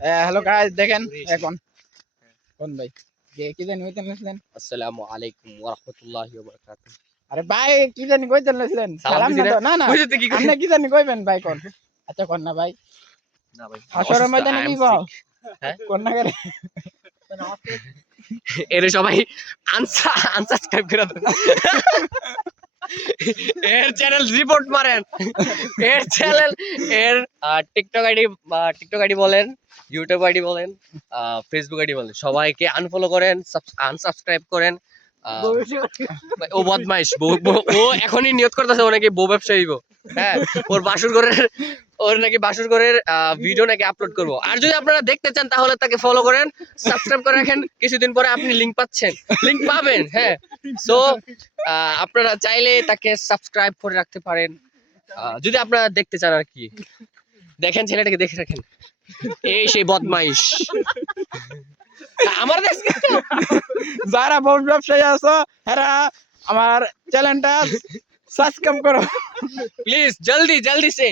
Hello guys, দেখেন এখন কোন ভাই কি জানি কইতেন নিছিলেন? আসসালামু আলাইকুম ওয়া রাহমাতুল্লাহি ওয়া বারাকাতুহু। আরে ভাই কি জানি কইতেন নিছিলেন? সালাম সালাম দিছি না না? তো, না না বুঝতে কি কই? আপনি কি জানি কইবেন ভাই কোন? আচ্ছা কোন না ভাই, না ভাই, হাসরের অসুস্থ, ময়দানে I কি am কও? sick। হ্যাঁ? কোন না করে এরে সবাই আনসাবস্ক্রাইব করে দেন। এর চ্যানেল রিপোর্ট মারেন। এর চ্যানেল এর টিকটক আইডি বলেন, ইউটিউব আইডি বলেন, ফেসবুক আইডি বলেন, সবাইকে আনফলো করেন, আনসাবস্ক্রাইব করেন। ভাই, ও বদমাইশ, ও এখনই নিয়ত করতেছে ও নাকি বউ ব্যবসায়ী হইবো। হ্যাঁ, ওর নাকি বাসর ঘরের ভিডিও নাকি আপলোড করব। আর যদি আপনারা দেখতে চান তাহলে তাকে ফলো করেন, সাবস্ক্রাইব করে রাখেন, কিছুদিন পরে আপনি লিংক পাবেন। হ্যাঁ, সো আপনারা চাইলে তাকে সাবস্ক্রাইব করে রাখতে পারেন, যদি আপনারা দেখতে চান আর কি। দেখেন, ছেলেটাকে দেখে রাখেন, এই সেই বদমাইশ। আমার দেশ যারা বউ ব্যবসায়ী আছো এরা আমার চ্যানেলটা সাবস্ক্রাইব করো প্লিজ জলদি জলদি সে